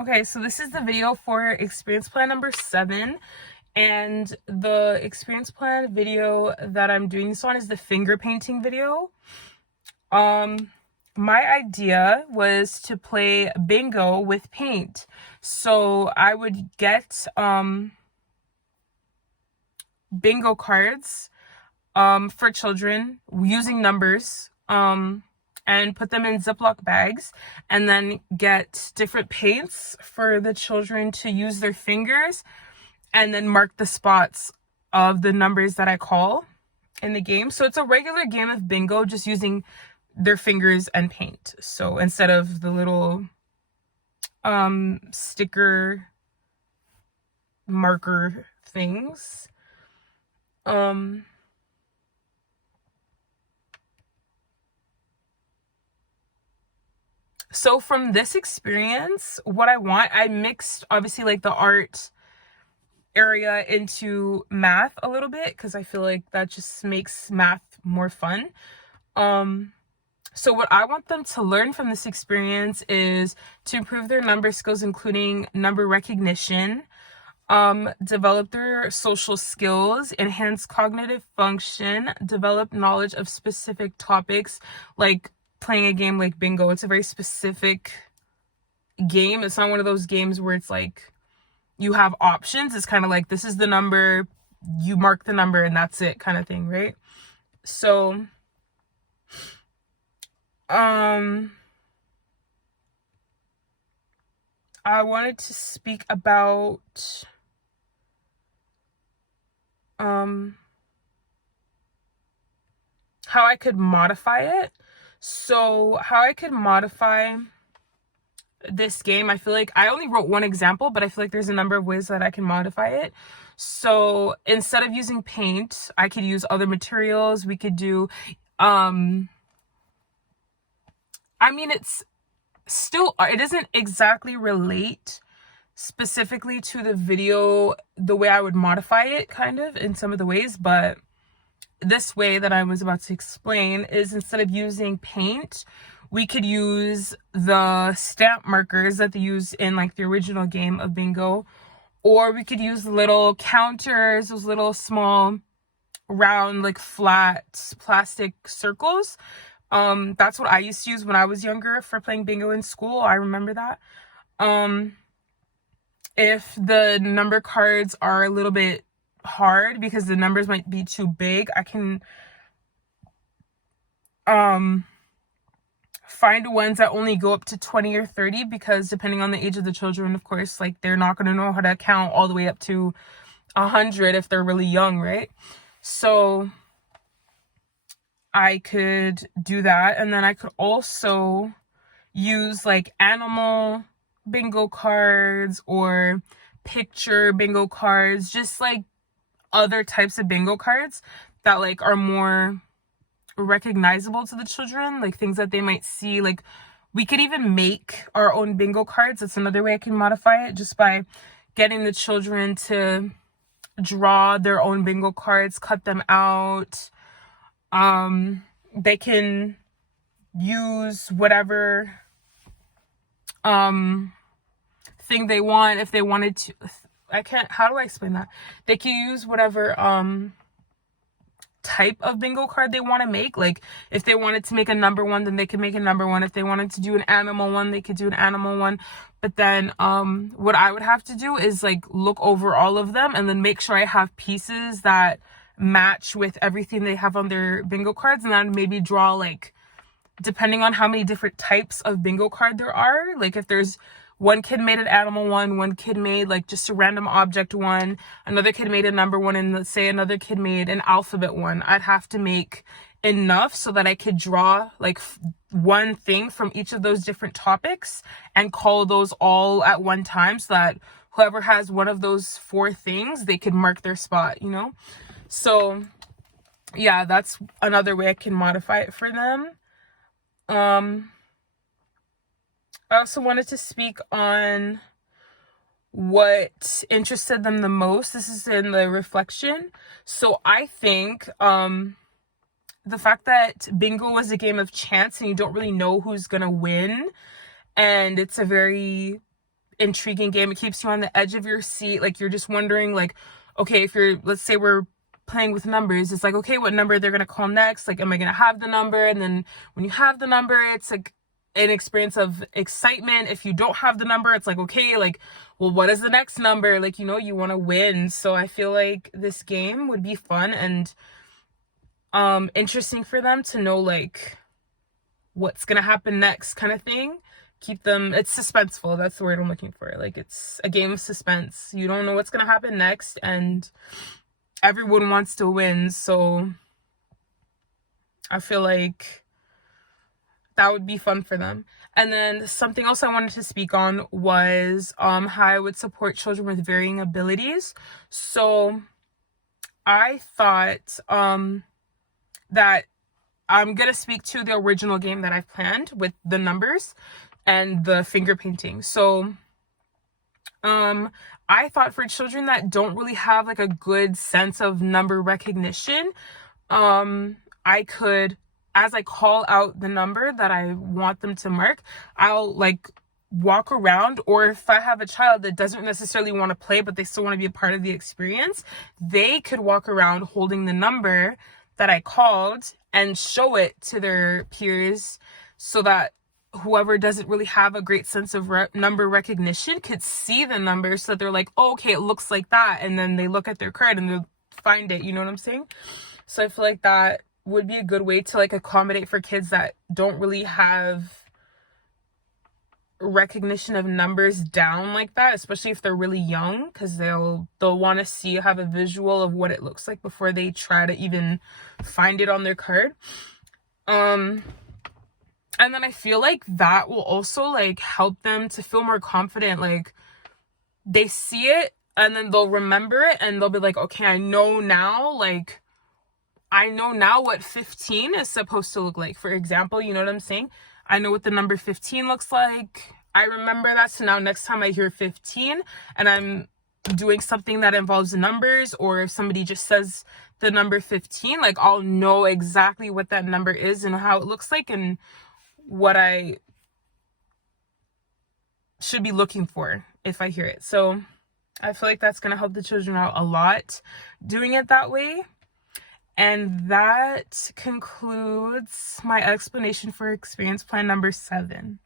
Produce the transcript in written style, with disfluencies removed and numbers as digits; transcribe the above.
Okay, so this is the video for experience plan number 7, and the experience plan video that I'm doing this on is the finger painting video. My idea was to play bingo with paint. So I would get bingo cards for children using numbers, and put them in Ziploc bags, and then get different paints for the children to use their fingers and then mark the spots of the numbers that I call in the game. So it's a regular game of bingo, just using their fingers and paint. So instead of the little sticker marker things. So from this experience, what I mixed obviously like the art area into math a little bit, because I feel like that just makes math more fun. So what I want them to learn from this experience is to improve their number skills, including number recognition, develop their social skills, enhance cognitive function, develop knowledge of specific topics, like playing a game like bingo. It's a very specific game. It's not one of those games where it's like you have options. It's kind of like, this is the number, you mark the number and that's it, kind of thing, right? So I wanted to speak about how I could modify it. So how I could modify this game, I feel like I only wrote one example, but I feel like there's a number of ways that I can modify it. So instead of using paint, I could use other materials. We could do it's still, it doesn't exactly relate specifically to the video the way I would modify it, kind of in some of the ways, but this way that I was about to explain is, instead of using paint, we could use the stamp markers that they use in like the original game of bingo, or we could use little counters, those little small round like flat plastic circles. That's what I used to use when I was younger for playing bingo in school. I remember that. If the number cards are a little bit hard because the numbers might be too big, I can find ones that only go up to 20 or 30, because depending on the age of the children, of course, like they're not going to know how to count all the way up to 100 if they're really young, right? So I could do that. And then I could also use like animal bingo cards or picture bingo cards, just like other types of bingo cards that like are more recognizable to the children, like things that they might see. Like we could even make our own bingo cards. That's another way I can modify it, just by getting the children to draw their own bingo cards, cut them out. They can use whatever thing they want. If they wanted to, how do I explain that? They can use whatever type of bingo card they want to make. Like if they wanted to make a number one, then they can make a number one. If they wanted to do an animal one, they could do an animal one. But then what I would have to do is like look over all of them and then make sure I have pieces that match with everything they have on their bingo cards, and then maybe draw, like, depending on how many different types of bingo card there are, like if there's one kid made an animal one kid made like just a random object one, another kid made a number one, and let's say another kid made an alphabet one, I'd have to make enough so that I could draw like one thing from each of those different topics and call those all at one time, so that whoever has one of those 4 things, they could mark their spot, you know? So yeah, that's another way I can modify it for them. I also wanted to speak on what interested them the most. This is in the reflection. So I think the fact that bingo was a game of chance and you don't really know who's gonna win, and it's a very intriguing game. It keeps you on the edge of your seat. Like, you're just wondering, like, okay, if you're, let's say we're playing with numbers, it's like, okay, what number they're gonna call next? Like, am I gonna have the number? And then when you have the number, it's like an experience of excitement. If you don't have the number, it's like, okay, like, well, what is the next number? Like, you know, you want to win. So I feel like this game would be fun and interesting for them to know, like, what's gonna happen next, kind of thing. Keep them, it's suspenseful, that's the word I'm looking for. Like, it's a game of suspense. You don't know what's gonna happen next, and everyone wants to win. So I feel like that would be fun for them. And then something else I wanted to speak on was how I would support children with varying abilities. So I thought that I'm gonna speak to the original game that I've planned with the numbers and the finger painting. So I thought for children that don't really have like a good sense of number recognition, I could, as I call out the number that I want them to mark, I'll like walk around, or if I have a child that doesn't necessarily want to play but they still want to be a part of the experience, they could walk around holding the number that I called and show it to their peers, so that whoever doesn't really have a great sense of number recognition could see the number, so that they're like, oh, okay, it looks like that, and then they look at their card and they'll find it. You know what I'm saying? So I feel like that would be a good way to like accommodate for kids that don't really have recognition of numbers down like that, especially if they're really young, because they'll want to have a visual of what it looks like before they try to even find it on their card. And then I feel like that will also like help them to feel more confident. Like, they see it and then they'll remember it and they'll be like, okay, I know now what 15 is supposed to look like, for example. You know what I'm saying? I know what the number 15 looks like. I remember that. So now next time I hear 15 and I'm doing something that involves numbers, or if somebody just says the number 15, like, I'll know exactly what that number is and how it looks like and what I should be looking for if I hear it. So I feel like that's going to help the children out a lot doing it that way. And that concludes my explanation for experience plan number 7.